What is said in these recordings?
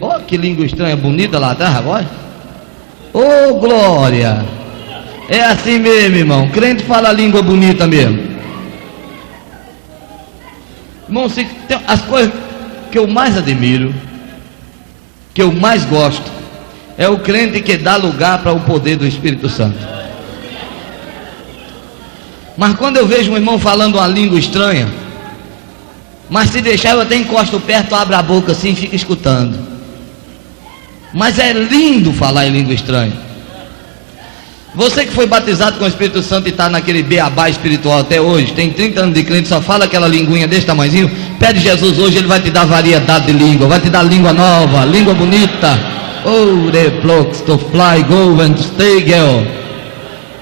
Ó, que língua estranha, bonita lá atrás agora. Ô, glória! É assim mesmo, irmão. Crente fala língua bonita mesmo. Irmão, as coisas que eu mais admiro, que eu mais gosto, é o crente que dá lugar para o poder do Espírito Santo. Mas quando eu vejo um irmão falando uma língua estranha, mas se deixar eu até encosto perto, abro a boca assim e fico escutando. Mas é lindo falar em língua estranha. Você que foi batizado com o Espírito Santo e está naquele beabá espiritual até hoje, tem 30 anos de crente, só fala aquela linguinha desse tamanhozinho, pede Jesus hoje, ele vai te dar variedade de língua, vai te dar língua nova, língua bonita. Oh, the blocks to fly, go and stay, girl.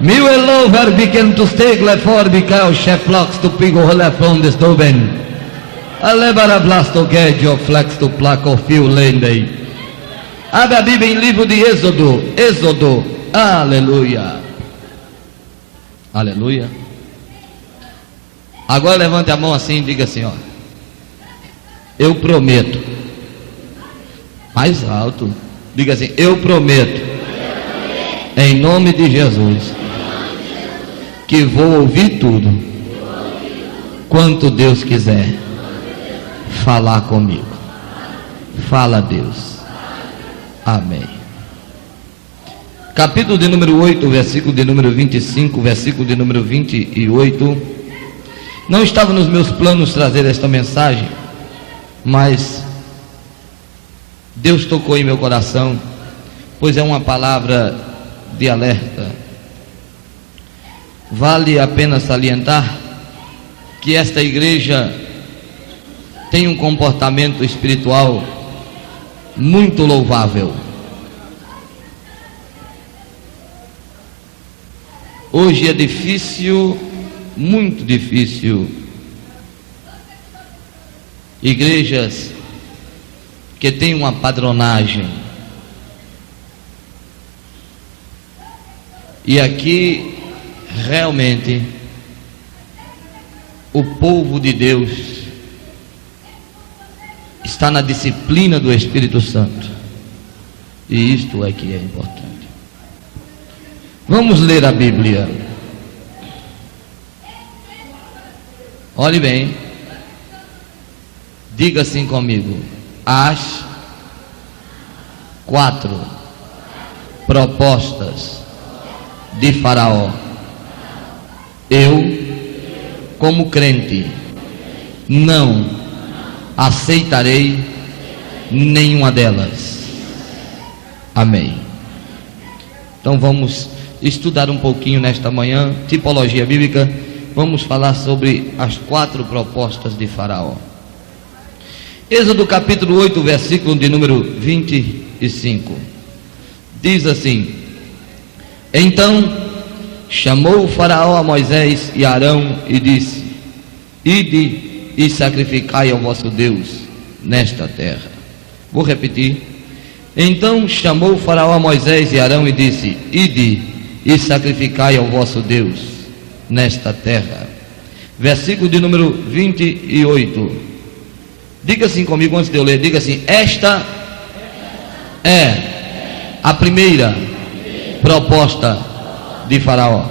Meu lover begin to stay, for because she flocks to pigo from the stoven. A lebara blasto gedio flex to placo fio lendei. Abre a Bíblia em livro de Êxodo, aleluia, aleluia. Agora levante a mão assim e diga assim, ó: eu prometo, mais alto, diga assim: eu prometo, em nome de Jesus, que vou ouvir tudo, quanto Deus quiser falar comigo. Fala, Deus. Amém. Capítulo de número 8, versículo de número 25, versículo de número 28. Não estava nos meus planos trazer esta mensagem, mas Deus tocou em meu coração, pois é uma palavra de alerta. Vale a pena salientar que esta igreja tem um comportamento espiritual muito louvável. Hoje é difícil, muito difícil, igrejas que têm uma padronagem. E aqui realmente o povo de Deus está na disciplina do Espírito Santo, e isto é que é importante. Vamos ler a Bíblia. Olhe bem, diga assim comigo: as 4 propostas de Faraó. Eu, como crente, não aceitarei nenhuma delas. Amém. Então vamos estudar um pouquinho nesta manhã, tipologia bíblica. Vamos falar sobre as 4 propostas de Faraó. Êxodo capítulo 8, versículo de número 25. Diz assim: então chamou o Faraó a Moisés e Arão e disse: ide e sacrificai ao vosso Deus nesta terra. Vou repetir. Então chamou o Faraó a Moisés e Arão e disse: ide e sacrificai ao vosso Deus nesta terra. Versículo de número 28. Diga assim comigo antes de eu ler. Diga assim: esta é a primeira proposta de Faraó.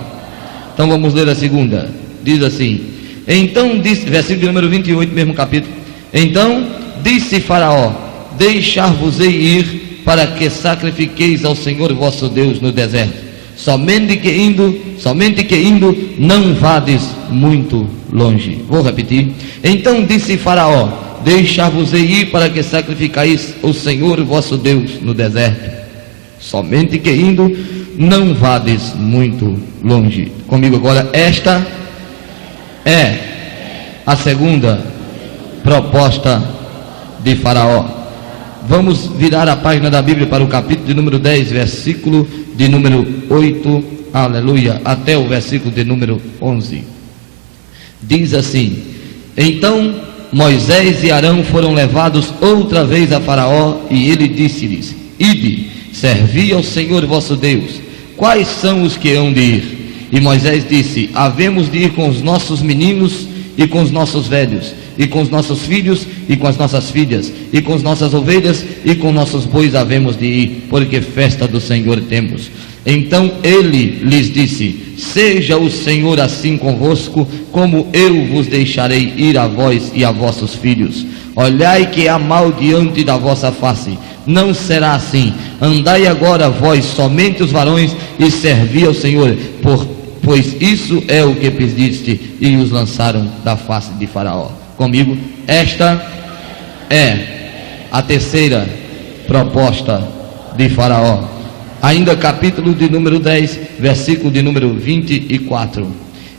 Então vamos ler a segunda. Diz assim: então disse, versículo de número 28, mesmo capítulo. Então disse Faraó: deixar-vos-ei ir para que sacrifiqueis ao Senhor vosso Deus no deserto. Somente que indo não vades muito longe. Vou repetir. Então disse Faraó: deixar-vos-ei ir para que sacrificais ao Senhor vosso Deus no deserto. Somente que indo não vades muito longe. Comigo agora. Esta é a segunda proposta de Faraó. Vamos virar a página da Bíblia para o capítulo de número 10, versículo de número 8, aleluia, até o versículo de número 11. Diz assim: então Moisés e Arão foram levados outra vez a Faraó, e ele disse-lhes: ide, servi ao Senhor vosso Deus. Quais são os que hão de ir? E Moisés disse: havemos de ir com os nossos meninos e com os nossos velhos, e com os nossos filhos, e com as nossas filhas, e com as nossas ovelhas, e com nossos bois havemos de ir, porque festa do Senhor temos. Então ele lhes disse: seja o Senhor assim convosco, como eu vos deixarei ir a vós e a vossos filhos. Olhai que há mal diante da vossa face, não será assim. Andai agora vós somente os varões, e servi ao Senhor, pois isso é o que pediste. E os lançaram da face de Faraó. Comigo, esta é a terceira proposta de Faraó. Ainda capítulo de número 10, versículo de número 24.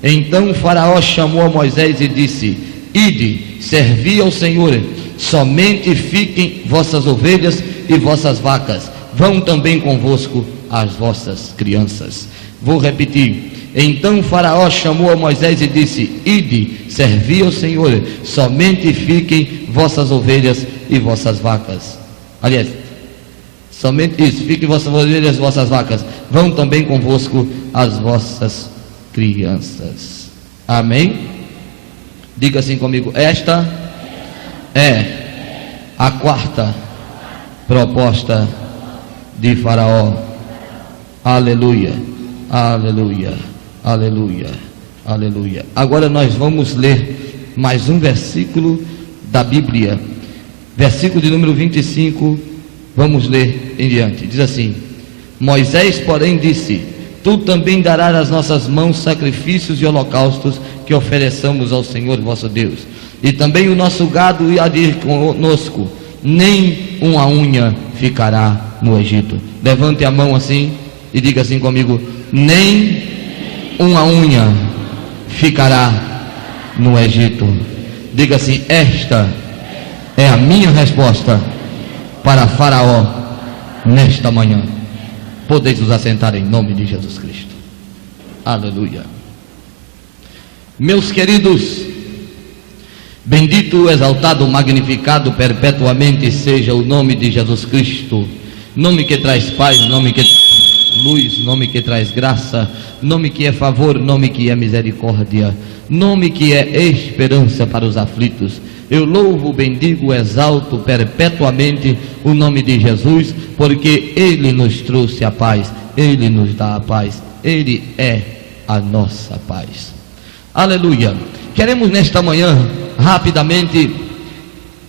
Então Faraó chamou a Moisés e disse: ide, servi ao Senhor, somente fiquem vossas ovelhas e vossas vacas, vão também convosco as vossas crianças. Vou repetir. Então Faraó chamou a Moisés e disse: ide, servi ao Senhor, somente fiquem vossas ovelhas e vossas vacas. Aliás, somente isso, fiquem vossas ovelhas e vossas vacas, vão também convosco as vossas crianças. Amém? Diga assim comigo: esta é a quarta proposta de Faraó. Aleluia, aleluia, aleluia, aleluia. Agora nós vamos ler mais um versículo da Bíblia, versículo de número 25. Vamos ler em diante. Diz assim: Moisés, porém, disse: tu também darás às nossas mãos sacrifícios e holocaustos que ofereçamos ao Senhor vosso Deus, e também o nosso gado há de ir conosco, nem uma unha ficará no Egito. Levante a mão assim e diga assim comigo: nem uma unha ficará no Egito. Diga assim: esta é a minha resposta para Faraó nesta manhã. Podeis nos assentar em nome de Jesus Cristo. Aleluia. Meus queridos, bendito, exaltado, magnificado perpetuamente seja o nome de Jesus Cristo, nome que traz paz, nome que traz luz, nome que traz graça, nome que é favor, nome que é misericórdia, nome que é esperança para os aflitos. Eu louvo, bendigo, exalto perpetuamente o nome de Jesus, porque Ele nos trouxe a paz, Ele nos dá a paz, Ele é a nossa paz. Aleluia. Queremos nesta manhã, rapidamente,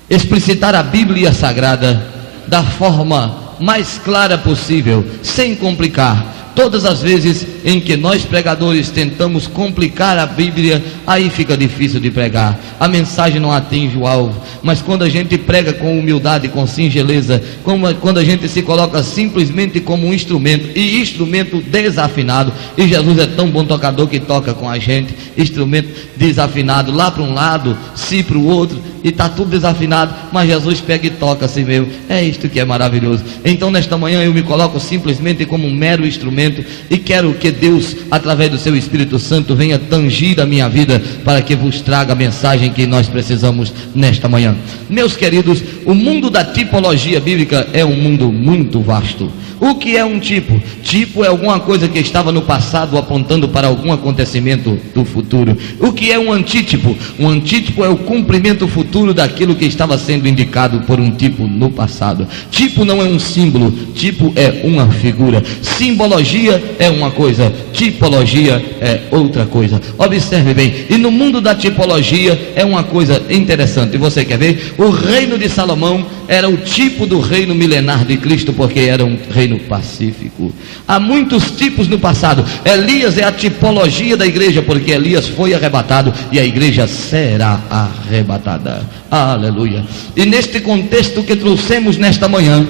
explicitar a Bíblia Sagrada da forma mais clara possível, sem complicar. Todas as vezes em que nós pregadores tentamos complicar a Bíblia, aí fica difícil de pregar, a mensagem não atinge o alvo. Mas quando a gente prega com humildade, com singeleza, quando a gente se coloca simplesmente como um instrumento, e instrumento desafinado, e Jesus é tão bom tocador que toca com a gente, instrumento desafinado, lá para um lado, si para o outro, e está tudo desafinado, mas Jesus pega e toca assim mesmo. É isto que é maravilhoso. Então nesta manhã eu me coloco simplesmente como um mero instrumento, e quero que Deus, através do seu Espírito Santo, venha tangir a minha vida, para que vos traga a mensagem que nós precisamos nesta manhã. Meus queridos, o mundo da tipologia bíblica é um mundo muito vasto. O que é um tipo? Tipo é alguma coisa que estava no passado apontando para algum acontecimento do futuro. O que é um antítipo? Um antítipo é o cumprimento futuro daquilo que estava sendo indicado por um tipo no passado. Tipo não é um símbolo, tipo é uma figura. Simbologia é uma coisa, tipologia é outra coisa. Observe bem, e no mundo da tipologia é uma coisa interessante. Você quer ver? O reino de Salomão era o tipo do reino milenar de Cristo, porque era um reino pacífico. Há muitos tipos no passado. Elias é a tipologia da igreja, porque Elias foi arrebatado e a igreja será arrebatada. Aleluia. E neste contexto que trouxemos nesta manhã,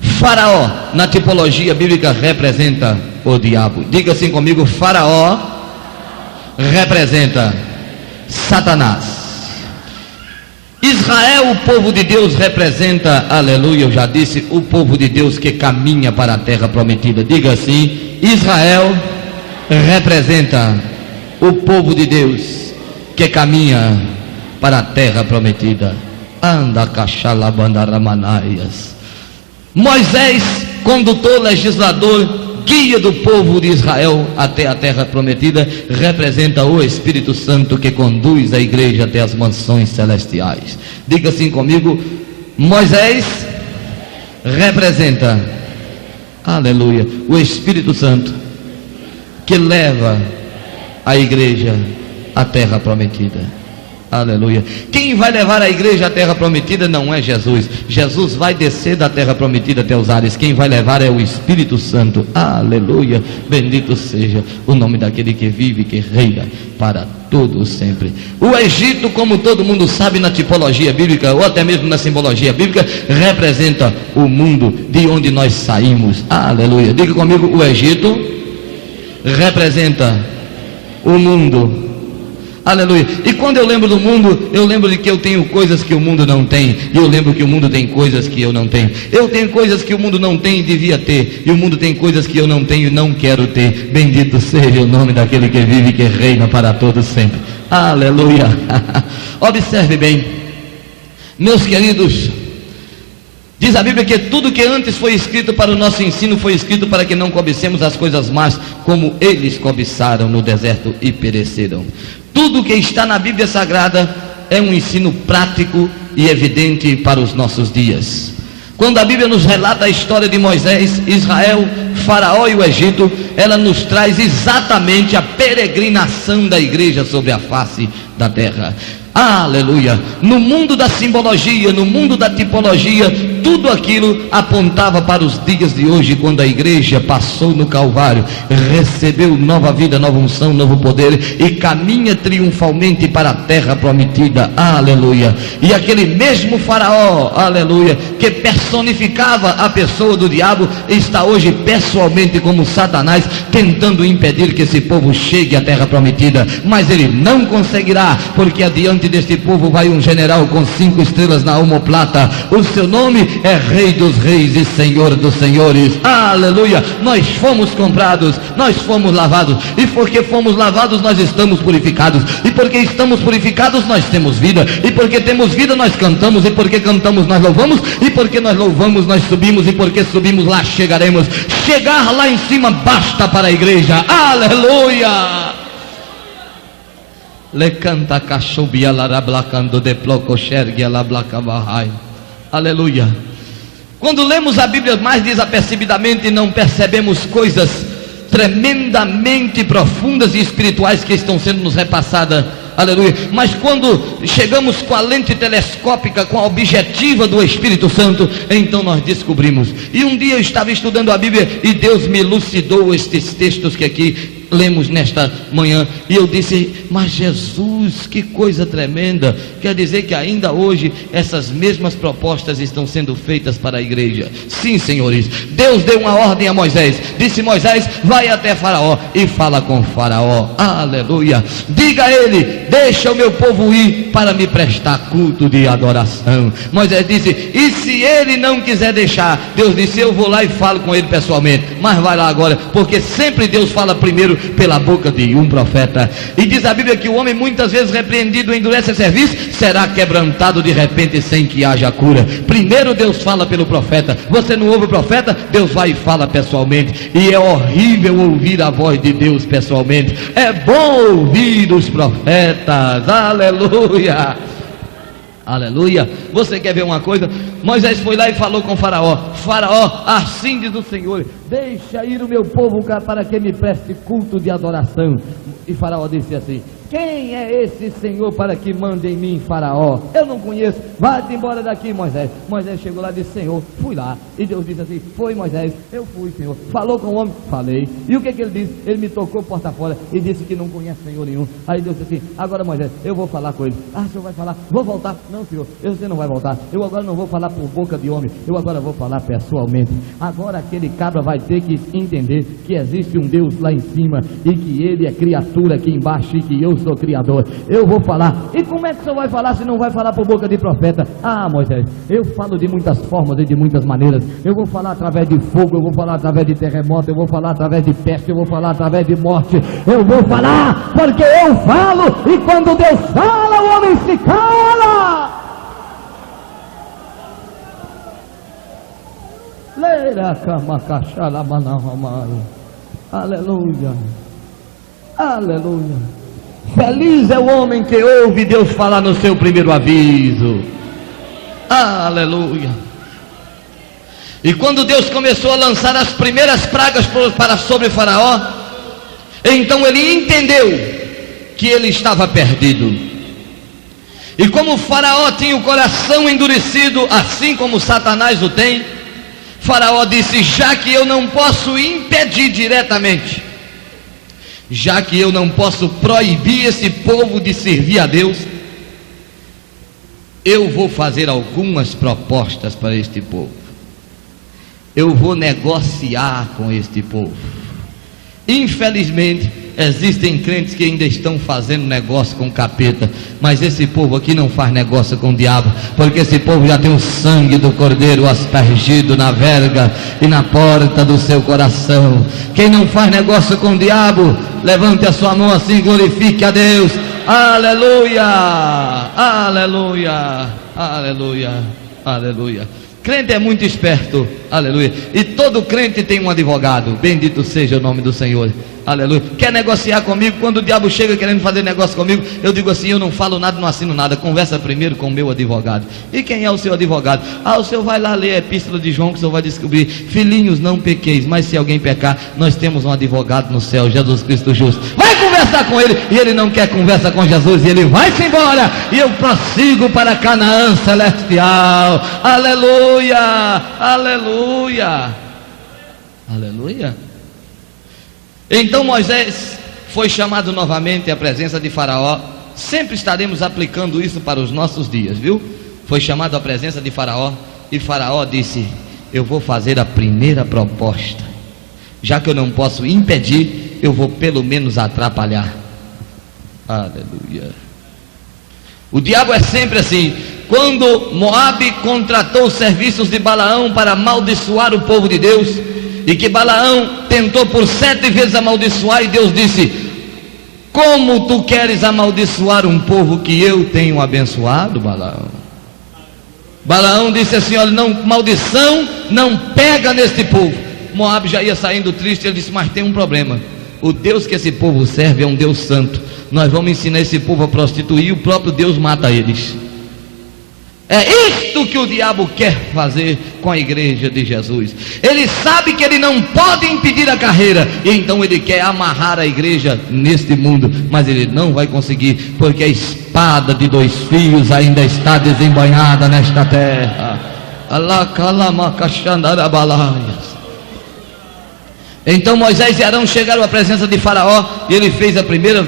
Faraó na tipologia bíblica representa o diabo. Diga assim comigo: Faraó representa Satanás. Israel, o povo de Deus, representa, aleluia, eu já disse, o povo de Deus que caminha para a terra prometida. Diga assim: Israel representa o povo de Deus que caminha para a terra prometida. Anda cachalabandaramanaias. Moisés, condutor, legislador guia do povo de Israel até a terra prometida, representa o Espírito Santo que conduz a igreja até as mansões celestiais. Diga assim comigo: Moisés representa, aleluia, o Espírito Santo que leva a igreja à terra prometida. Aleluia. Quem vai levar a igreja à terra prometida não é Jesus. Jesus vai descer da terra prometida até os ares. Quem vai levar é o Espírito Santo. Aleluia. Bendito seja o nome daquele que vive e que reina para todo sempre. O Egito, como todo mundo sabe na tipologia bíblica, ou até mesmo na simbologia bíblica, representa o mundo de onde nós saímos. Aleluia. Diga comigo: o Egito representa o mundo. Aleluia. E quando eu lembro do mundo, eu lembro de que eu tenho coisas que o mundo não tem, e eu lembro que o mundo tem coisas que eu não tenho. Eu tenho coisas que o mundo não tem e devia ter, e o mundo tem coisas que eu não tenho e não quero ter. Bendito seja o nome daquele que vive e que reina para todos sempre. Aleluia. Observe bem, meus queridos, diz a Bíblia que tudo que antes foi escrito para o nosso ensino foi escrito para que não cobicemos as coisas más, como eles cobiçaram no deserto e pereceram. Tudo que está na Bíblia Sagrada é um ensino prático e evidente para os nossos dias. Quando a Bíblia nos relata a história de Moisés, Israel, Faraó e o Egito, ela nos traz exatamente a peregrinação da igreja sobre a face da terra. Aleluia. No mundo da simbologia, no mundo da tipologia, tudo aquilo apontava para os dias de hoje, quando a igreja passou no Calvário, recebeu nova vida, nova unção, novo poder e caminha triunfalmente para a terra prometida. Aleluia. E aquele mesmo Faraó, aleluia, que personificava a pessoa do diabo, está hoje pessoalmente como Satanás, tentando impedir que esse povo chegue à terra prometida, mas ele não conseguirá, porque adiante deste povo vai um general com 5 estrelas na omoplata. O seu nome é Rei dos Reis e Senhor dos Senhores. Aleluia. Nós fomos comprados, nós fomos lavados, e porque fomos lavados nós estamos purificados, e porque estamos purificados nós temos vida, e porque temos vida nós cantamos, e porque cantamos nós louvamos, e porque nós louvamos nós subimos, e porque subimos lá chegaremos. Chegar lá em cima basta para a igreja. Aleluia. Le canta cachobia larablacando de ploco xergue la blacavahai. Aleluia. Quando lemos a Bíblia mais desapercebidamente, não percebemos coisas tremendamente profundas e espirituais que estão sendo nos repassadas. Aleluia. Mas quando chegamos com a lente telescópica, com a objetiva do Espírito Santo, então nós descobrimos. E um dia eu estava estudando a Bíblia e Deus me elucidou estes textos que aqui lemos nesta manhã, e eu disse: mas Jesus, que coisa tremenda! Quer dizer que ainda hoje essas mesmas propostas estão sendo feitas para a igreja. Sim, senhores, Deus deu uma ordem a Moisés, disse: Moisés, vai até Faraó e fala com Faraó. Aleluia. Diga a ele: deixa o meu povo ir para me prestar culto de adoração. Moisés disse: e se ele não quiser deixar? Deus disse: eu vou lá e falo com ele pessoalmente. Mas vai lá agora, porque sempre Deus fala primeiro pela boca de um profeta. E diz a Bíblia que o homem, muitas vezes repreendido, endurece a serviço, será quebrantado de repente sem que haja cura. Primeiro Deus fala pelo profeta. Você não ouve o profeta? Deus vai e fala pessoalmente. E é horrível ouvir a voz de Deus pessoalmente. É bom ouvir os profetas. Aleluia. Aleluia. Você quer ver uma coisa? Moisés foi lá e falou com Faraó: Faraó, assim diz o Senhor, deixa ir o meu povo para que me preste culto de adoração. E Faraó disse assim: quem é esse Senhor para que mande em mim, Faraó? Eu não conheço. Vai-te embora daqui, Moisés. Moisés chegou lá e disse: Senhor, fui lá. E Deus disse assim: foi, Moisés, eu fui, Senhor. Falou com o homem? Falei. E o que ele disse? Ele me tocou porta fora e disse que não conhece Senhor nenhum. Aí Deus disse assim: agora, Moisés, eu vou falar com ele. Ah, o Senhor vai falar? Vou voltar? Não, Senhor, você não vai voltar. Eu agora não vou falar por boca de homem, eu agora vou falar pessoalmente. Agora aquele cabra vai ter que entender que existe um Deus lá em cima e que ele é criatura aqui embaixo e que eu sou criador. Eu vou falar. E como é que o Senhor vai falar se não vai falar por boca de profeta? Ah, Moisés, eu falo de muitas formas e de muitas maneiras. Eu vou falar através de fogo, eu vou falar através de terremoto, eu vou falar através de peste, eu vou falar através de morte. Eu vou falar porque eu falo, e quando Deus fala, o homem se cala. Aleluia. Aleluia. Feliz é o homem que ouve Deus falar no seu primeiro aviso. Aleluia. E quando Deus começou a lançar as primeiras pragas para sobre Faraó, então ele entendeu que ele estava perdido. E como Faraó tinha o coração endurecido, assim como Satanás o tem, Faraó disse: já que eu não posso impedir diretamente, já que eu não posso proibir esse povo de servir a Deus, eu vou fazer algumas propostas para este povo. Eu vou negociar com este povo. Infelizmente, existem crentes que ainda estão fazendo negócio com o capeta, mas esse povo aqui não faz negócio com o diabo, porque esse povo já tem o sangue do cordeiro aspergido na verga e na porta do seu coração. Quem não faz negócio com o diabo, levante a sua mão assim, glorifique a Deus. Aleluia, aleluia, aleluia, aleluia. Crente é muito esperto, aleluia. E todo crente tem um advogado, bendito seja o nome do Senhor, aleluia. Quer negociar comigo? Quando o diabo chega querendo fazer negócio comigo, eu digo assim: eu não falo nada, não assino nada. Conversa primeiro com o meu advogado. E quem é o seu advogado? O senhor vai lá ler a epístola de João, que o senhor vai descobrir: filhinhos, não pequeis, mas se alguém pecar, nós temos um advogado no céu, Jesus Cristo justo. Vai conversar com ele, e ele não quer conversa com Jesus, e ele vai-se embora, e eu prossigo para Canaã celestial. Aleluia, aleluia, aleluia. Então Moisés foi chamado novamente à presença de Faraó. Sempre estaremos aplicando isso para os nossos dias, viu? Foi chamado à presença de Faraó, e Faraó disse: eu vou fazer a primeira proposta. Já que eu não posso impedir, eu vou pelo menos atrapalhar. Aleluia. O diabo é sempre assim. Quando Moabe contratou os serviços de Balaão para amaldiçoar o povo de Deus, e que Balaão tentou por 7 vezes amaldiçoar, e Deus disse: como tu queres amaldiçoar um povo que eu tenho abençoado, Balaão? Balaão disse assim: olha, não, maldição não pega neste povo. Moabe já ia saindo triste. Ele disse: mas tem um problema. O Deus que esse povo serve é um Deus santo. Nós vamos ensinar esse povo a prostituir, e o próprio Deus mata eles. É isto que o diabo quer fazer com a igreja de Jesus. Ele sabe que ele não pode impedir a carreira, e então ele quer amarrar a igreja neste mundo, mas ele não vai conseguir, porque a espada de 2 fios ainda está desembanhada nesta terra. Então Moisés e Arão chegaram à presença de Faraó, e ele fez a primeira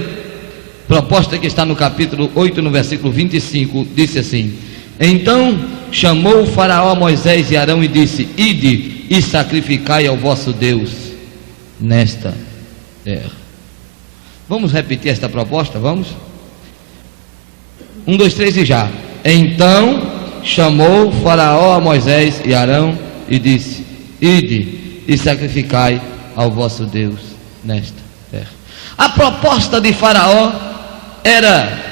proposta, que está no capítulo 8, no versículo 25, disse assim: então chamou o Faraó Moisés e Arão e disse: ide e sacrificai ao vosso Deus nesta terra. Vamos repetir esta proposta? Vamos? 1, 2, 3 e já. Então chamou o Faraó a Moisés e Arão e disse: ide e sacrificai ao vosso Deus nesta terra. A proposta de Faraó era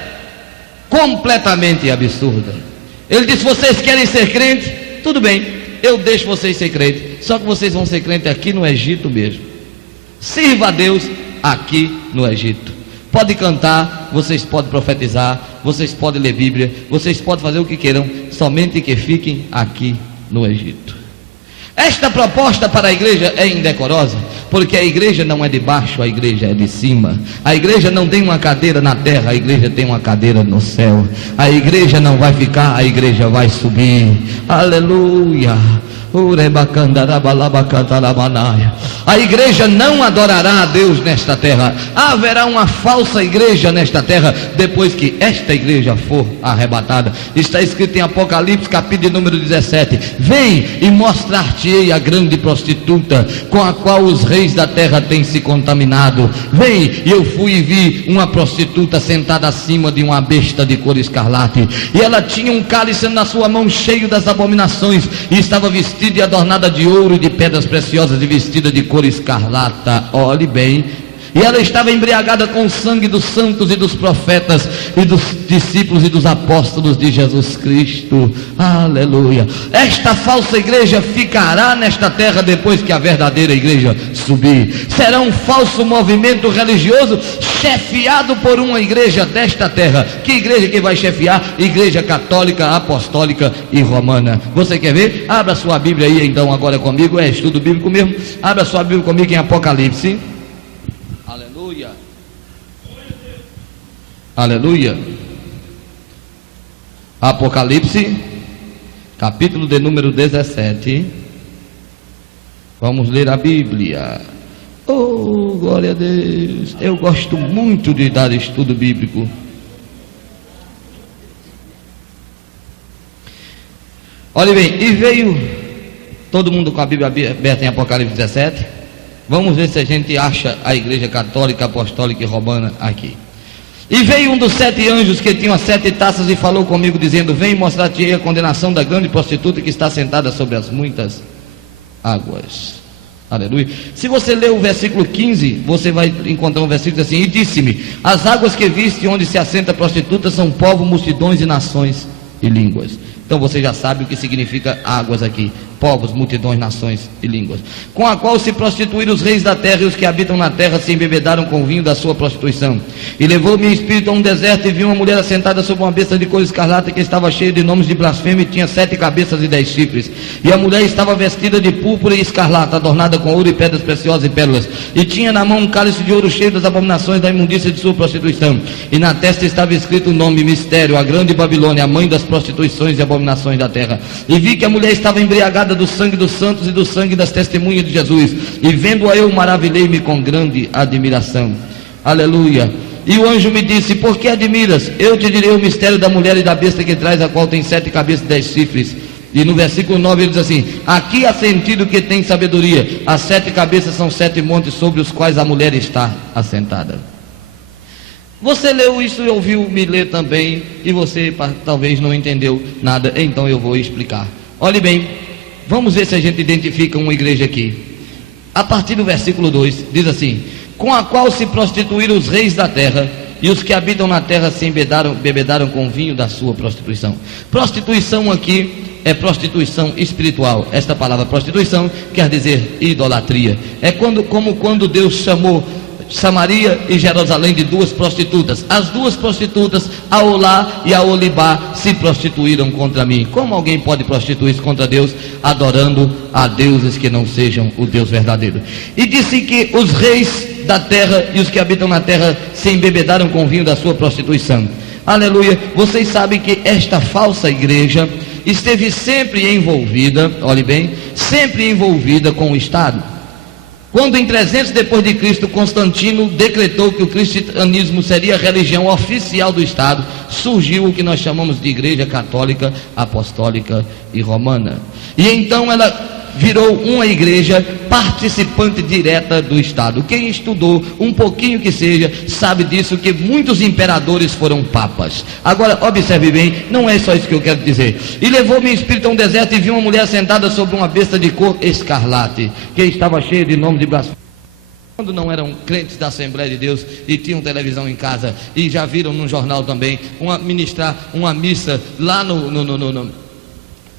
completamente absurda. Ele disse: vocês querem ser crente? Tudo bem, eu deixo vocês ser crente, só que vocês vão ser crente aqui no Egito mesmo. Sirva a Deus aqui no Egito. Pode cantar, vocês podem profetizar, vocês podem ler Bíblia, vocês podem fazer o que queiram, somente que fiquem aqui no Egito. Esta proposta para a igreja é indecorosa, porque a igreja não é de baixo, a igreja é de cima. A igreja não tem uma cadeira na terra, a igreja tem uma cadeira no céu. A igreja não vai ficar, a igreja vai subir. Aleluia. A igreja não adorará a Deus nesta terra. Haverá uma falsa igreja nesta terra depois que esta igreja for arrebatada. Está escrito em Apocalipse capítulo número 17: vem e mostrar-te-ei a grande prostituta, com a qual os reis da terra têm se contaminado. Vem. E eu fui e vi uma prostituta sentada acima de uma besta de cor escarlate, e ela tinha um cálice na sua mão cheio das abominações, e estava vestida e adornada de ouro e de pedras preciosas, e vestida de cor escarlata. Olhe bem, e ela estava embriagada com o sangue dos santos e dos profetas e dos discípulos e dos apóstolos de Jesus Cristo. Aleluia. Esta falsa igreja ficará nesta terra depois que a verdadeira igreja subir. Será um falso movimento religioso chefiado por uma igreja desta terra. Que igreja que vai chefiar? Igreja católica, apostólica e romana. Você quer ver? Abra sua Bíblia aí então agora comigo, é estudo bíblico mesmo. Abra sua Bíblia comigo em Apocalipse. Aleluia. Aleluia. Apocalipse, capítulo de número 17. Vamos ler a Bíblia. Oh, glória a Deus. Eu gosto muito de dar estudo bíblico. Olha bem, e veio todo mundo com a Bíblia aberta em Apocalipse 17. Vamos ver se a gente acha a igreja católica, apostólica e romana aqui. E veio um dos 7 anjos que tinham as 7 taças e falou comigo dizendo: vem mostrar-te a condenação da grande prostituta que está sentada sobre as muitas águas. Aleluia. Se você ler o versículo 15, você vai encontrar um versículo assim: e disse-me: as águas que viste onde se assenta a prostituta são povos, multidões e nações e línguas. Então você já sabe o que significa águas aqui: povos, multidões, nações e línguas. Com a qual se prostituíram os reis da terra, e os que habitam na terra se embebedaram com o vinho da sua prostituição. E levou-me em espírito a um deserto, e vi uma mulher assentada sobre uma besta de cor escarlate, que estava cheia de nomes de blasfêmia, e tinha 7 cabeças e 10 chifres. E a mulher estava vestida de púrpura e escarlata, adornada com ouro e pedras preciosas e pérolas, e tinha na mão um cálice de ouro cheio das abominações da imundícia de sua prostituição. E na testa estava escrito o nome: Mistério, a grande Babilônia, a mãe das prostituições e abominações da terra. E vi que a mulher estava embriagada do sangue dos santos e do sangue das testemunhas de Jesus. E vendo-a eu, maravilhei-me com grande admiração. Aleluia. E o anjo me disse: por que admiras? Eu te direi o mistério da mulher e da besta que traz, a qual tem 7 cabeças e 10 chifres. E no versículo 9 ele diz assim: aqui há sentido que tem sabedoria. As 7 cabeças são 7 montes sobre os quais a mulher está assentada. Você leu isso e ouviu me ler também, e você talvez não entendeu nada, então eu vou explicar. Olhe bem, vamos ver se a gente identifica uma igreja aqui. A partir do versículo 2, diz assim: com a qual se prostituíram os reis da terra, e os que habitam na terra se embebedaram com o vinho da sua prostituição. Prostituição aqui é prostituição espiritual. Esta palavra prostituição quer dizer idolatria. É como quando Deus chamou Samaria e Jerusalém de 2 prostitutas. As 2 prostitutas, a Olá e a Olibá, se prostituíram contra mim. Como alguém pode prostituir-se contra Deus, adorando a deuses que não sejam o Deus verdadeiro? E disse que os reis da terra e os que habitam na terra se embebedaram com o vinho da sua prostituição. Aleluia. Vocês sabem que esta falsa igreja esteve sempre envolvida, olhe bem, sempre envolvida com o Estado. Quando em 300 depois de Cristo, Constantino decretou que o cristianismo seria a religião oficial do Estado, surgiu o que nós chamamos de Igreja Católica, Apostólica e Romana. E então ela virou uma igreja participante direta do Estado. Quem estudou um pouquinho que seja, sabe disso, que muitos imperadores foram papas. Agora, observe bem, não é só isso que eu quero dizer. E levou-me em espírito a um deserto, e vi uma mulher sentada sobre uma besta de cor escarlate, que estava cheia de nome de blasfêmia. Quando não eram crentes da Assembleia de Deus e tinham televisão em casa, e já viram no jornal também, ministrar uma missa lá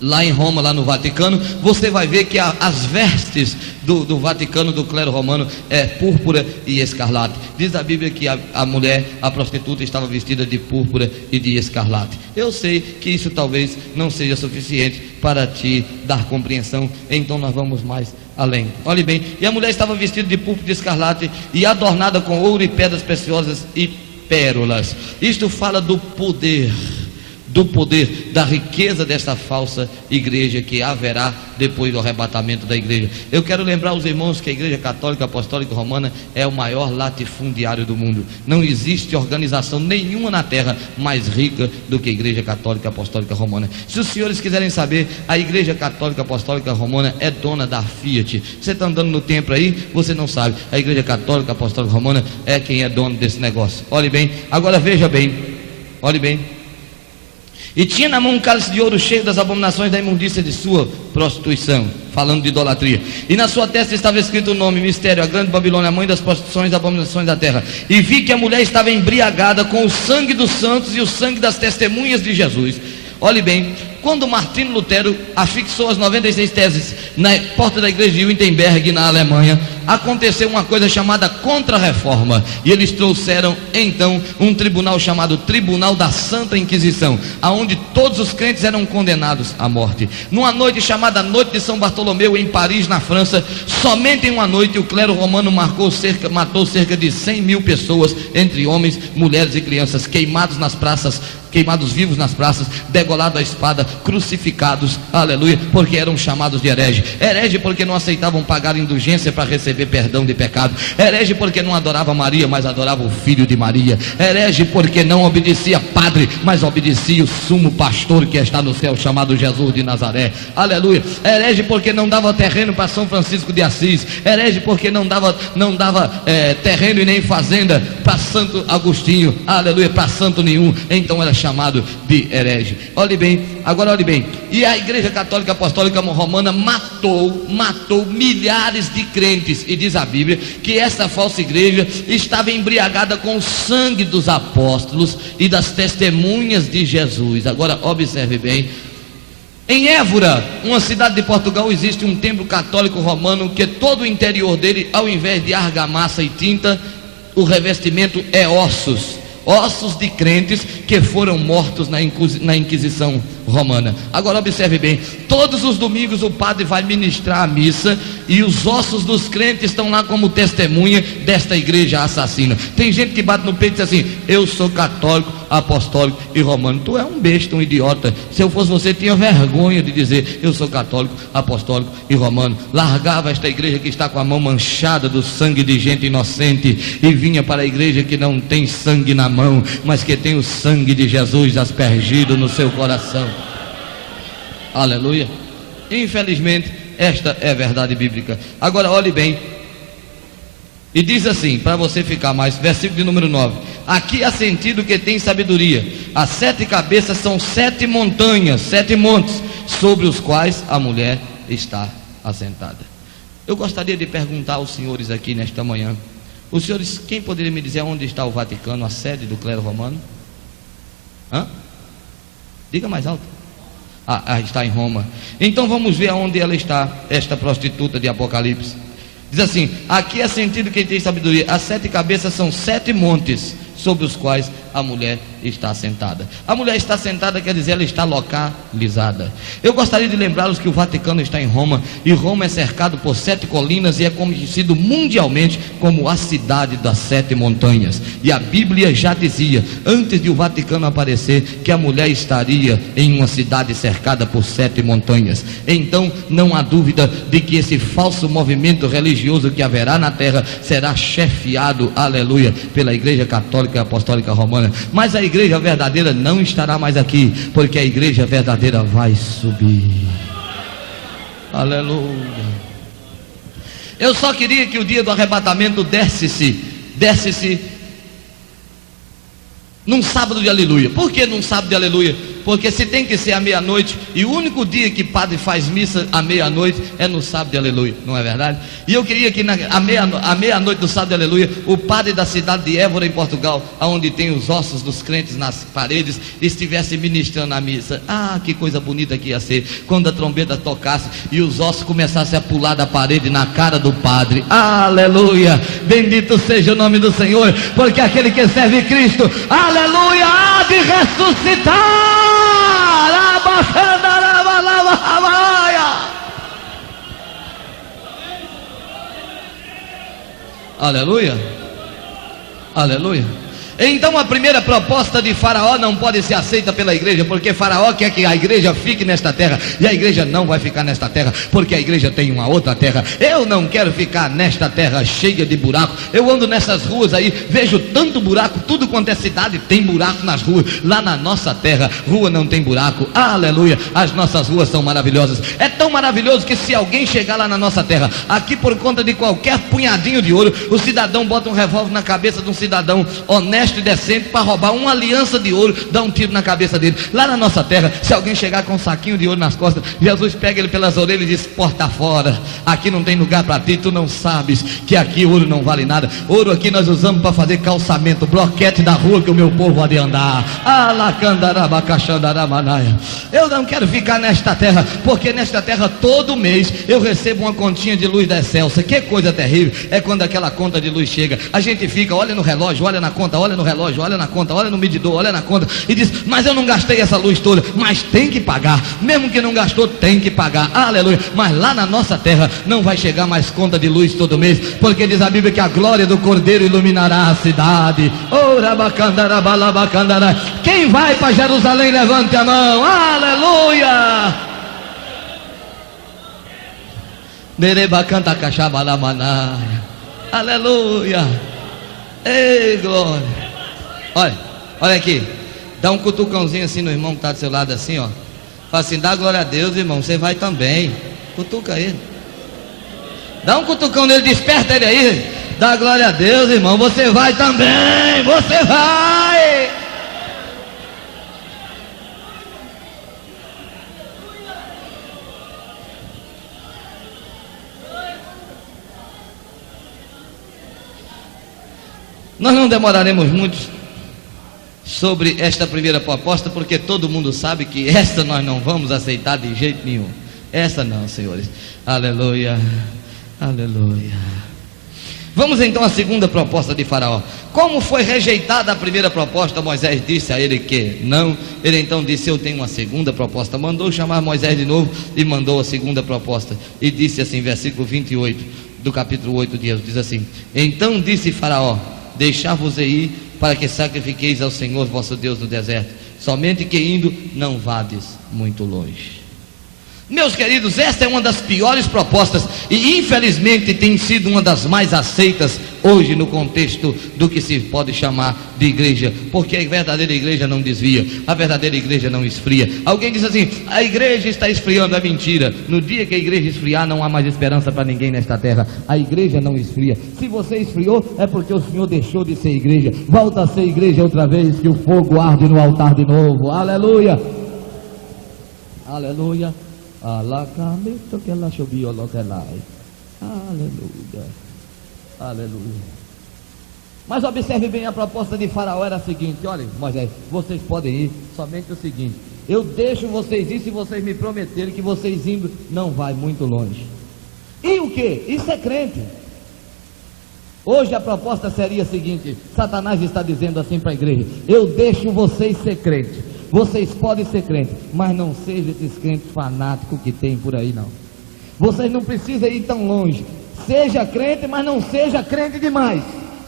lá em Roma, lá no Vaticano, você vai ver que as vestes do Vaticano, do clero romano, é púrpura e escarlate. Diz a Bíblia que a mulher, a prostituta, estava vestida de púrpura e de escarlate. Eu sei que isso talvez não seja suficiente para te dar compreensão, então nós vamos mais além. Olhe bem, e a mulher estava vestida de púrpura e de escarlate e adornada com ouro e pedras preciosas e pérolas. Isto fala do poder, da riqueza dessa falsa igreja que haverá depois do arrebatamento da igreja. Eu quero lembrar os irmãos que a Igreja Católica, Apostólica e Romana é o maior latifundiário do mundo. Não existe organização nenhuma na terra mais rica do que a Igreja Católica, Apostólica e Romana. Se os senhores quiserem saber, a Igreja Católica, Apostólica e Romana é dona da Fiat. Você está andando no templo aí, você não sabe. A Igreja Católica, Apostólica e Romana é quem é dono desse negócio. Olhe bem, agora veja bem, olhe bem. E tinha na mão um cálice de ouro cheio das abominações da imundícia de sua prostituição, falando de idolatria. E na sua testa estava escrito o nome, mistério, a grande Babilônia, a mãe das prostituições e abominações da terra. E vi que a mulher estava embriagada com o sangue dos santos e o sangue das testemunhas de Jesus. Olhe bem, quando Martinho Lutero afixou as 96 teses na porta da igreja de Wittenberg, na Alemanha, aconteceu uma coisa chamada Contra-Reforma, e eles trouxeram então um tribunal chamado Tribunal da Santa Inquisição, aonde todos os crentes eram condenados à morte. Numa noite chamada Noite de São Bartolomeu, em Paris, na França, somente em uma noite o clero romano matou cerca de 100 mil pessoas, entre homens, mulheres e crianças, queimados nas praças, queimados vivos nas praças, degolados à espada, crucificados, aleluia, porque eram chamados de herege. Herege porque não aceitavam pagar indulgência para receber perdão de pecado. Herege porque não adorava Maria, mas adorava o filho de Maria. Herege porque não obedecia padre, mas obedecia o sumo pastor que está no céu, chamado Jesus de Nazaré, aleluia. Herege porque não dava terreno para São Francisco de Assis. Herege porque não dava terreno e nem fazenda para Santo Agostinho, aleluia, para santo nenhum. Então era chamado de herege. Olhe bem, agora olhe bem. E a Igreja Católica Apostólica Romana matou milhares de crentes. E diz a Bíblia que essa falsa igreja estava embriagada com o sangue dos apóstolos e das testemunhas de Jesus. Agora observe bem. Em Évora, uma cidade de Portugal, existe um templo católico romano que todo o interior dele, ao invés de argamassa e tinta, o revestimento é ossos de crentes que foram mortos na Inquisição Romana. Agora observe bem, todos os domingos o padre vai ministrar a missa e os ossos dos crentes estão lá como testemunha desta igreja assassina. Tem gente que bate no peito e diz assim: eu sou católico, apostólico e romano. Tu é um besta, um idiota. Se eu fosse você, tinha vergonha de dizer: eu sou católico, apostólico e romano. Largava esta igreja que está com a mão manchada do sangue de gente inocente e vinha para a igreja que não tem sangue na mão, mas que tem o sangue de Jesus aspergido no seu coração. Aleluia. Infelizmente esta é a verdade bíblica. Agora olhe bem, e diz assim, para você ficar mais, versículo de número 9: aqui há sentido que tem sabedoria. As 7 cabeças são 7 montanhas, 7 montes, sobre os quais a mulher está assentada. Eu gostaria de perguntar aos senhores aqui nesta manhã: os senhores, quem poderia me dizer onde está o Vaticano, a sede do clero romano? Diga mais alto. Está em Roma. Então vamos ver aonde ela está, esta prostituta de Apocalipse. Diz assim: aqui é sentido quem tem sabedoria. As 7 cabeças são 7 montes, sobre os quais a mulher está sentada. A mulher está sentada quer dizer ela está localizada. Eu gostaria de lembrá-los que o Vaticano está em Roma, e Roma é cercado por 7 colinas e é conhecido mundialmente como a cidade das 7 montanhas. E a Bíblia já dizia, antes de o Vaticano aparecer, que a mulher estaria em uma cidade cercada por 7 montanhas. Então não há dúvida de que esse falso movimento religioso que haverá na terra será chefiado, aleluia, pela Igreja Católica e Apostólica Romana. Mas a igreja verdadeira não estará mais aqui, porque a igreja verdadeira vai subir. Aleluia. Eu só queria que o dia do arrebatamento desce-se num sábado de aleluia. Por que num sábado de aleluia? Porque se tem que ser à meia-noite, e o único dia que padre faz missa à meia-noite é no sábado de aleluia, não é verdade? E eu queria que à meia-noite do sábado de aleluia, o padre da cidade de Évora, em Portugal, onde tem os ossos dos crentes nas paredes, estivesse ministrando a missa. Que coisa bonita que ia ser, quando a trombeta tocasse e os ossos começassem a pular da parede na cara do padre. Aleluia, bendito seja o nome do Senhor, porque aquele que serve Cristo, aleluia, há de ressuscitar. Aleluia, aleluia. Então a primeira proposta de Faraó não pode ser aceita pela igreja, porque Faraó quer que a igreja fique nesta terra, e a igreja não vai ficar nesta terra, porque a igreja tem uma outra terra. Eu não quero ficar nesta terra cheia de buraco. Eu ando nessas ruas aí, vejo tanto buraco, tudo quanto é cidade tem buraco nas ruas. Lá na nossa terra, rua não tem buraco, aleluia. As nossas ruas são maravilhosas. É tão maravilhoso que se alguém chegar lá na nossa terra, aqui por conta de qualquer punhadinho de ouro, o cidadão bota um revólver na cabeça de um cidadão honesto honesto e decente para roubar uma aliança de ouro, dá um tiro na cabeça dele. Lá na nossa terra, se alguém chegar com um saquinho de ouro nas costas, Jesus pega ele pelas orelhas e diz: porta fora, aqui não tem lugar para ti, tu não sabes que aqui ouro não vale nada. Ouro aqui nós usamos para fazer calçamento, bloquete da rua que o meu povo há de andar. Eu não quero ficar nesta terra, porque nesta terra todo mês eu recebo uma continha de luz da Excelsa. Que coisa terrível é quando aquela conta de luz chega. A gente fica, olha no relógio, olha na conta, olha no relógio, olha na conta, olha no medidor, olha na conta e diz: mas eu não gastei essa luz toda. Mas tem que pagar, mesmo que não gastou, tem que pagar. Aleluia. Mas lá na nossa terra não vai chegar mais conta de luz todo mês, porque diz a Bíblia que a glória do Cordeiro iluminará a cidade. Quem vai para Jerusalém, levante a mão. Aleluia. Aleluia. Ei, glória. Olha aqui. Dá um cutucãozinho assim no irmão que está do seu lado assim, ó. Fala assim: dá glória a Deus, irmão, você vai também. Cutuca ele. Dá um cutucão nele, desperta ele aí. Dá glória a Deus, irmão, você vai também. Você vai. Nós não demoraremos muito sobre esta primeira proposta, porque todo mundo sabe que esta nós não vamos aceitar de jeito nenhum. Essa não, senhores. Aleluia, aleluia. Vamos então à segunda proposta de Faraó. Como foi rejeitada a primeira proposta, Moisés disse a ele que não. Ele então disse: eu tenho uma segunda proposta. Mandou chamar Moisés de novo e mandou a segunda proposta. E disse assim, versículo 28 do capítulo 8 de Êxodo, diz assim: então disse Faraó: deixar-vos ir para que sacrifiqueis ao Senhor vosso Deus no deserto, somente que indo não vades muito longe. Meus queridos, esta é uma das piores propostas e infelizmente tem sido uma das mais aceitas hoje no contexto do que se pode chamar de igreja, porque a verdadeira igreja não desvia, a verdadeira igreja não esfria. Alguém diz assim: a igreja está esfriando. É mentira. No dia que a igreja esfriar, não há mais esperança para ninguém nesta terra. A igreja não esfria. Se você esfriou, é porque o Senhor deixou de ser igreja. Volta a ser igreja outra vez, que o fogo arde no altar de novo. Aleluia, aleluia. Aleluia, aleluia. Mas observe bem, a proposta de Faraó era a seguinte: olha, Moisés, vocês podem ir, somente o seguinte: eu deixo vocês ir se vocês me prometerem que vocês indo não vai muito longe. E o que? Isso é crente. Hoje a proposta seria a seguinte: Satanás está dizendo assim para a igreja: eu deixo vocês ser crentes. Vocês podem ser crentes, mas não sejam esses crentes fanáticos que tem por aí, não. Vocês não precisam ir tão longe. Seja crente, mas não seja crente demais.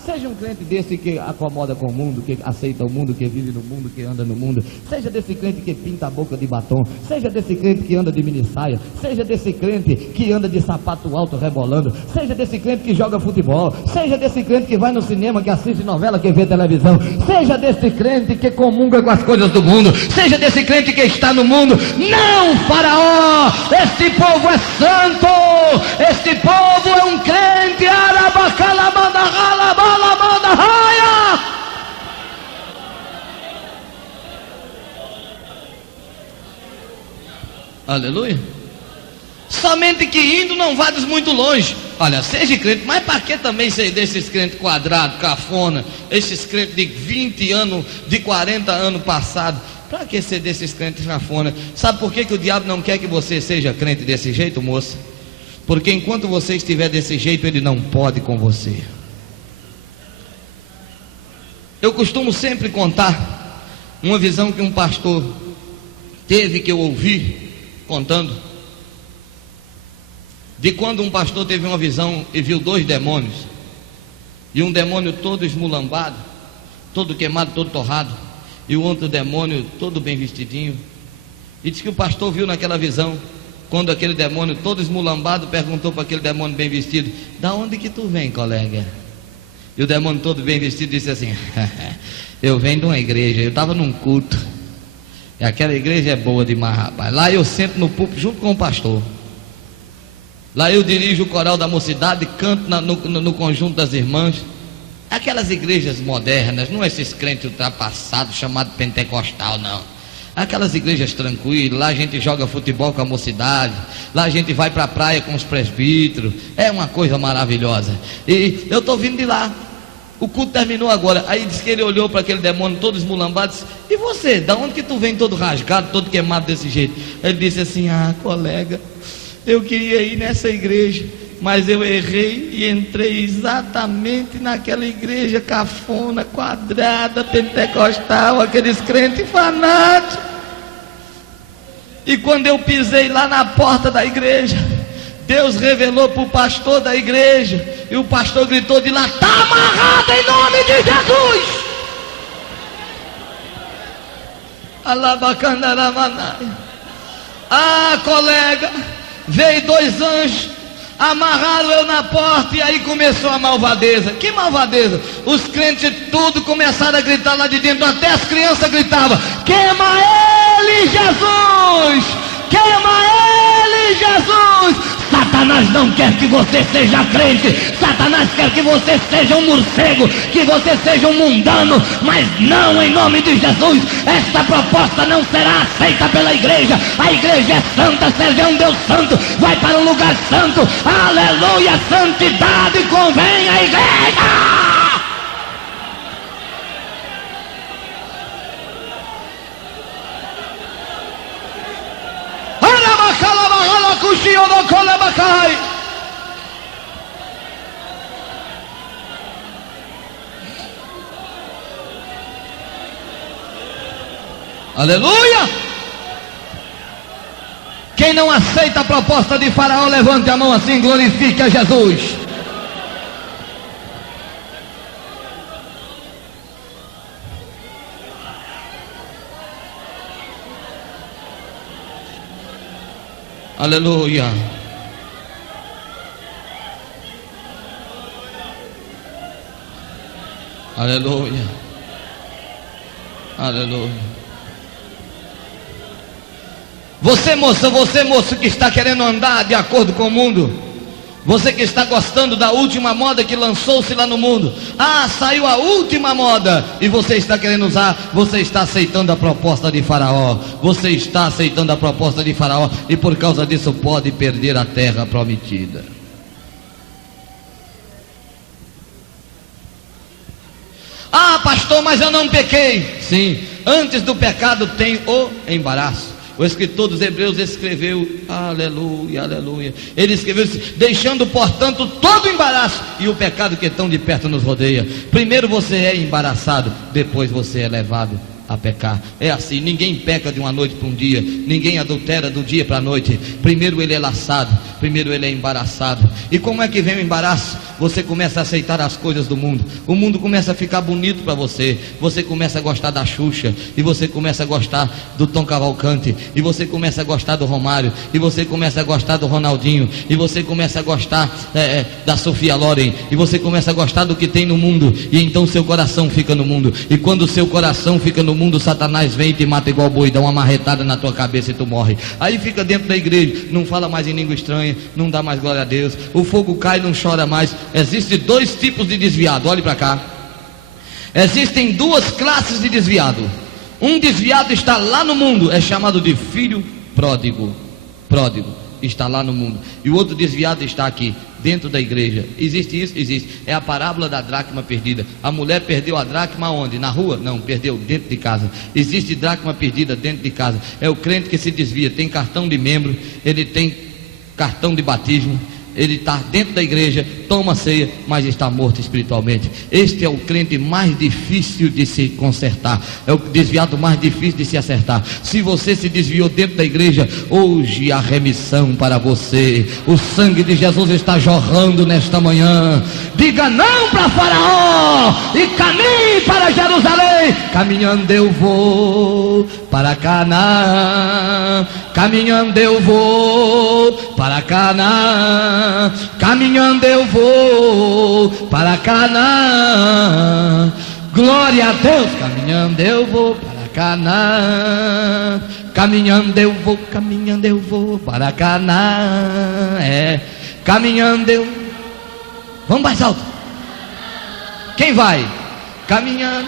Seja um crente desse que acomoda com o mundo, que aceita o mundo, que vive no mundo, que anda no mundo. Seja desse crente que pinta a boca de batom. Seja desse crente que anda de minissaia. Seja desse crente que anda de sapato alto rebolando. Seja desse crente que joga futebol. Seja desse crente que vai no cinema, que assiste novela, que vê televisão. Seja desse crente que comunga com as coisas do mundo. Seja desse crente que está no mundo. Não, Faraó! Este povo é santo! Este povo é um crente! Aleluia. Somente que indo não vades muito longe. Olha, seja crente, mas para que também ser desses crentes quadrados, cafona, esses crentes de 20 anos, de 40 anos passados? Para que ser desses crentes cafona? Sabe por que o diabo não quer que você seja crente desse jeito, moça? Porque enquanto você estiver desse jeito, ele não pode com você. Eu costumo sempre contar uma visão que um pastor teve, que eu ouvi contando, de quando um pastor teve uma visão e viu 2 demônios, e um demônio todo esmulambado, todo queimado, todo torrado, e o outro demônio todo bem vestidinho. E diz que o pastor viu naquela visão, quando aquele demônio todo esmulambado perguntou para aquele demônio bem vestido: da onde que tu vem, colega? E o demônio todo bem vestido disse assim: eu venho de uma igreja, eu estava num culto, e aquela igreja é boa demais, rapaz. Lá eu sento no púlpito junto com o pastor. Lá eu dirijo o coral da mocidade, canto no conjunto das irmãs. Aquelas igrejas modernas, não esses crentes ultrapassados chamados pentecostal, não. Aquelas igrejas tranquilas, lá a gente joga futebol com a mocidade, lá a gente vai para a praia com os presbíteros, é uma coisa maravilhosa. E eu estou vindo de lá, o culto terminou agora, aí disse que ele olhou para aquele demônio todo esmulambado, disse: e você, da onde que tu vem todo rasgado, todo queimado desse jeito? Ele disse assim: ah, colega, eu queria ir nessa igreja, mas eu errei e entrei exatamente naquela igreja cafona, quadrada, pentecostal, aqueles crentes fanáticos. E quando eu pisei lá na porta da igreja, Deus revelou para o pastor da igreja, e o pastor gritou de lá: está amarrado em nome de Jesus. Alabacandaramanaia. Ah, colega, veio 2 anjos, amarraram eu na porta, e aí começou a malvadeza. Que malvadeza? Os crentes tudo começaram a gritar lá de dentro, até as crianças gritavam: queima ele, Jesus! Queima ele, Jesus! Satanás não quer que você seja crente, Satanás quer que você seja um morcego, que você seja um mundano, mas não, em nome de Jesus. Esta proposta não será aceita pela igreja. A igreja é santa, serve a um Deus santo, vai para um lugar santo, aleluia, santidade convém à igreja. Aleluia! Quem não aceita a proposta de Faraó, levante a mão assim, glorifique a Jesus. Aleluia. Aleluia. Aleluia. Você moço que está querendo andar de acordo com o mundo, você que está gostando da última moda que lançou-se lá no mundo, ah, saiu a última moda, e você está querendo usar, você está aceitando a proposta de Faraó, você está aceitando a proposta de Faraó, e por causa disso pode perder a terra prometida. Ah, pastor, mas eu não pequei. Sim, antes do pecado tem o embaraço. O escritor dos Hebreus escreveu, aleluia, aleluia, ele escreveu assim: deixando portanto todo o embaraço e o pecado que tão de perto nos rodeia. Primeiro você é embaraçado, depois você é levado a pecar. É assim, ninguém peca de uma noite para um dia, ninguém adultera do dia para a noite. Primeiro ele é laçado, primeiro ele é embaraçado. E como é que vem o embaraço? Você começa a aceitar as coisas do mundo, o mundo começa a ficar bonito para você, você começa a gostar da Xuxa, e você começa a gostar do Tom Cavalcante, e você começa a gostar do Romário, e você começa a gostar do Ronaldinho, e você começa a gostar da Sofia Loren, e você começa a gostar do que tem no mundo, e então seu coração fica no mundo. E quando o seu coração fica no mundo, Satanás vem e te mata igual boi, dá uma marretada na tua cabeça e tu morre. Aí fica dentro da igreja, não fala mais em língua estranha, não dá mais glória a Deus, o fogo cai, não chora mais. Existem 2 tipos de desviado, olhe para cá. Existem 2 classes de desviado. Um desviado está lá no mundo, é chamado de filho pródigo. Pródigo está lá no mundo. E o outro desviado está aqui, dentro da igreja. Existe isso? Existe. É a parábola da dracma perdida. A mulher perdeu a dracma onde? Na rua? Não, perdeu dentro de casa. Existe dracma perdida dentro de casa. É o crente que se desvia, tem cartão de membro, ele tem cartão de batismo, ele está dentro da igreja, toma ceia, mas está morto espiritualmente. Este é o crente mais difícil de se consertar, é o desviado mais difícil de se acertar. Se você se desviou dentro da igreja, hoje há remissão para você. O sangue de Jesus está jorrando nesta manhã. Diga não para Faraó e caminhe para Jerusalém. Caminhando eu vou para Canaã, caminhando eu vou para Canaã, caminhando eu vou para Canaã. Glória a Deus. Caminhando eu vou para Canaã, caminhando eu vou para Canaã. É, caminhando eu. Vamos mais alto. Quem vai? Caminhando.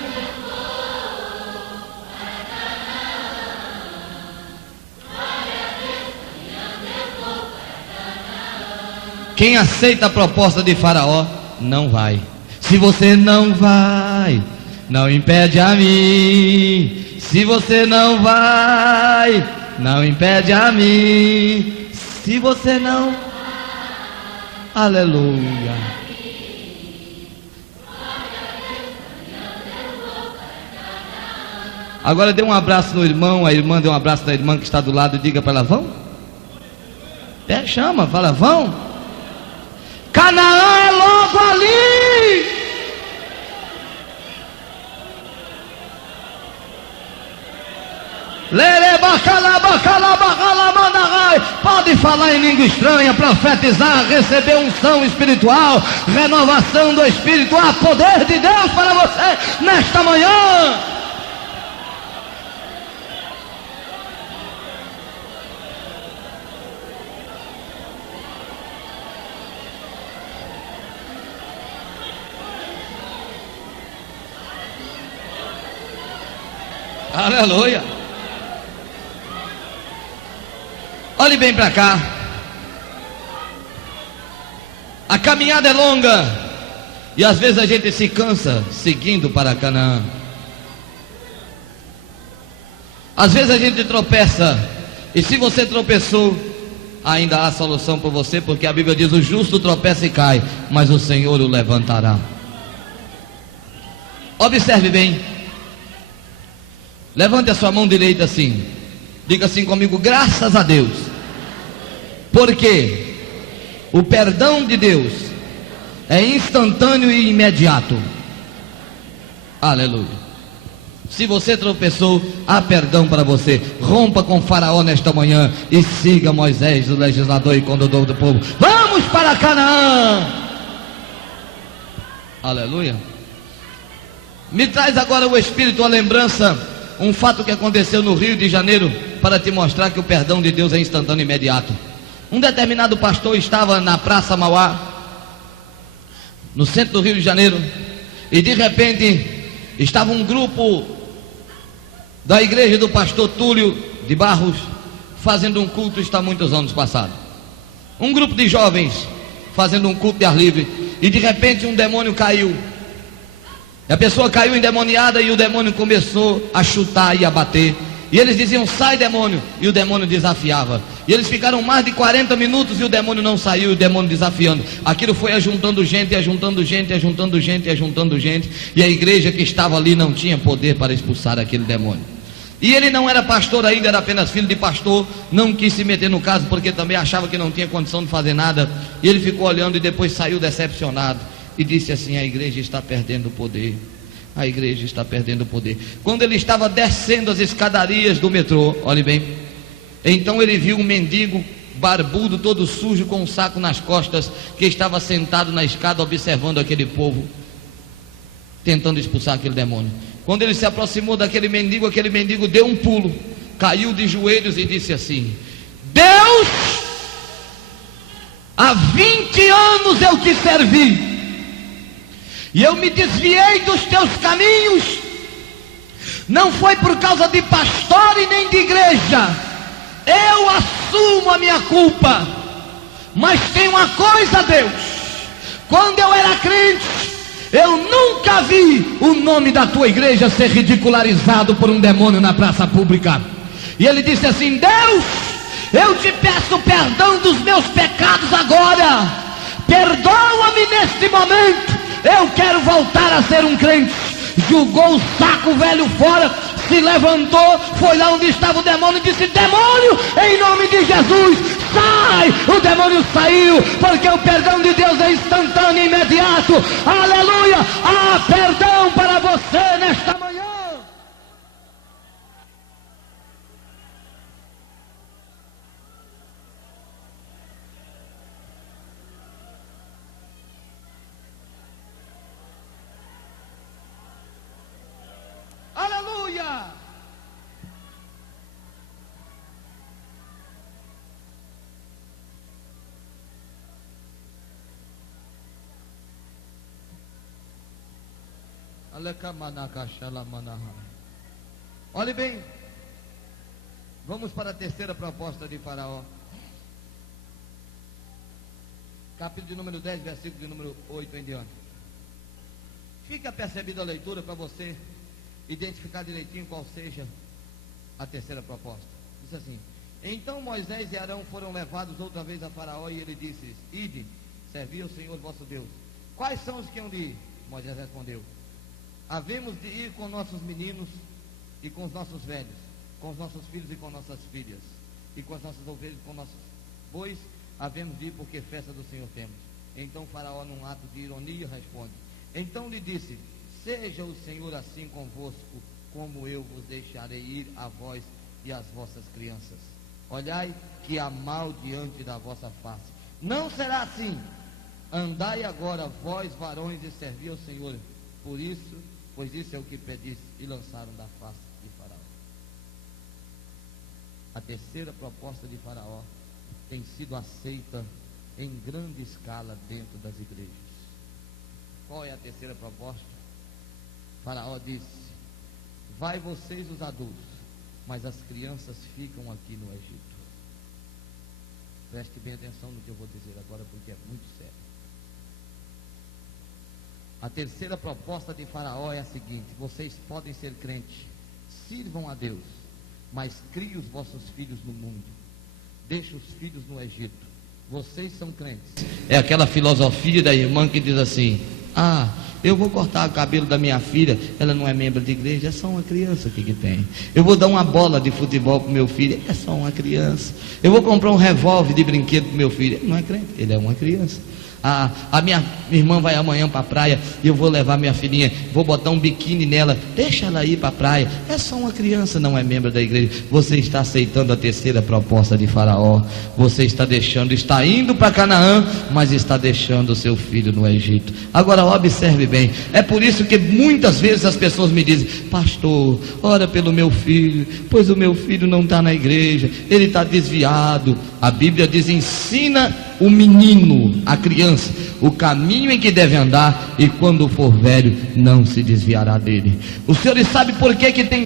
Quem aceita a proposta de Faraó, não vai. Se você não vai, não impede a mim. Se você não vai, não impede a mim. Se você não, aleluia. Agora dê um abraço no irmão, a irmã dê um abraço na irmã que está do lado e diga para ela: vão. Chama, fala: vão. Canaã é logo ali. Pode falar em língua estranha, profetizar, receber unção espiritual, renovação do espírito. Há poder de Deus para você nesta manhã. Aleluia. Olhe bem para cá. A caminhada é longa e às vezes a gente se cansa seguindo para Canaã. Às vezes a gente tropeça, e se você tropeçou, ainda há solução para você, porque a Bíblia diz: o justo tropeça e cai, mas o Senhor o levantará. Observe bem. Levante a sua mão direita assim. Diga assim comigo: graças a Deus. Porque o perdão de Deus é instantâneo e imediato. Aleluia. Se você tropeçou, há perdão para você. Rompa com Faraó nesta manhã e siga Moisés, o legislador e condutor do povo. Vamos para Canaã. Aleluia. Me traz agora o Espírito a lembrança, um fato que aconteceu no Rio de Janeiro, para te mostrar que o perdão de Deus é instantâneo e imediato. Um determinado pastor estava na Praça Mauá, no centro do Rio de Janeiro, e de repente estava um grupo da igreja do pastor Túlio de Barros fazendo um culto. Está muitos anos passados. Um grupo de jovens fazendo um culto de ar livre, e de repente um demônio caiu. E a pessoa caiu endemoniada e o demônio começou a chutar e a bater. E eles diziam: sai, demônio. E o demônio desafiava. E eles ficaram mais de 40 minutos e o demônio não saiu, e o demônio desafiando. Aquilo foi ajuntando gente, ajuntando gente, ajuntando gente, ajuntando gente. E a igreja que estava ali não tinha poder para expulsar aquele demônio. E ele não era pastor ainda, era apenas filho de pastor. Não quis se meter no caso, porque também achava que não tinha condição de fazer nada. E ele ficou olhando e depois saiu decepcionado e disse assim: a igreja está perdendo o poder. A igreja está perdendo o poder. Quando ele estava descendo as escadarias do metrô, olhe bem, então ele viu um mendigo barbudo, todo sujo, com um saco nas costas, que estava sentado na escada observando aquele povo, tentando expulsar aquele demônio. Quando ele se aproximou daquele mendigo, aquele mendigo deu um pulo, caiu de joelhos e disse assim: Deus, há 20 anos eu te servi, e eu me desviei dos teus caminhos. Não foi por causa de pastor e nem de igreja. Eu assumo a minha culpa. Mas tem uma coisa, Deus: quando eu era crente, eu nunca vi o nome da tua igreja ser ridicularizado por um demônio na praça pública. E ele disse assim: Deus, eu te peço perdão dos meus pecados agora. Perdoa-me neste momento. Eu quero voltar a ser um crente. Jogou o saco velho fora, se levantou, foi lá onde estava o demônio e disse: demônio, em nome de Jesus, sai! O demônio saiu, porque o perdão de Deus é instantâneo e imediato. Aleluia! Há perdão para você nesta manhã. Aleluia! Olhe bem, vamos para a terceira proposta de Faraó. Capítulo de número 10, versículo de número 8 em diante. Fica apercebida a leitura para você identificar direitinho qual seja a terceira proposta. Diz assim: então Moisés e Arão foram levados outra vez a Faraó, e ele disse: ide, servi ao Senhor vosso Deus. Quais são os que hão de ir? Moisés respondeu: havemos de ir com nossos meninos e com os nossos velhos, com os nossos filhos e com nossas filhas, e com as nossas ovelhas e com nossos bois, havemos de ir, porque festa do Senhor temos. Então Faraó, num ato de ironia, responde: então lhe disse: seja o Senhor assim convosco, como eu vos deixarei ir, a vós e às vossas crianças. Olhai que há mal diante da vossa face. Não será assim. Andai agora, vós varões, e servi ao Senhor. Pois isso é o que pediste. E lançaram da face de Faraó. A terceira proposta de Faraó tem sido aceita em grande escala dentro das igrejas. Qual é a terceira proposta? Faraó disse: vai vocês os adultos, mas as crianças ficam aqui no Egito. Preste bem atenção no que eu vou dizer agora, porque é muito sério. A terceira proposta de Faraó é a seguinte: vocês podem ser crentes, sirvam a Deus, mas crie os vossos filhos no mundo, deixe os filhos no Egito. Vocês são crentes. É aquela filosofia da irmã que diz assim: eu vou cortar o cabelo da minha filha, ela não é membro de igreja, é só uma criança, o que tem? Eu vou dar uma bola de futebol para o meu filho, é só uma criança. Eu vou comprar um revólver de brinquedo para o meu filho, ele não é crente, ele é uma criança. A minha irmã vai amanhã para a praia, e eu vou levar minha filhinha, vou botar um biquíni nela, deixa ela ir para a praia, é só uma criança, não é membro da igreja. Você está aceitando a terceira proposta de Faraó. Você está indo para Canaã, mas está deixando o seu filho no Egito. Agora observe bem, é por isso que muitas vezes as pessoas me dizem: pastor, ora pelo meu filho, pois o meu filho não está na igreja, ele está desviado. A Bíblia diz: ensina o menino, a criança, o caminho em que deve andar, e quando for velho não se desviará dele. O senhor sabe por que tem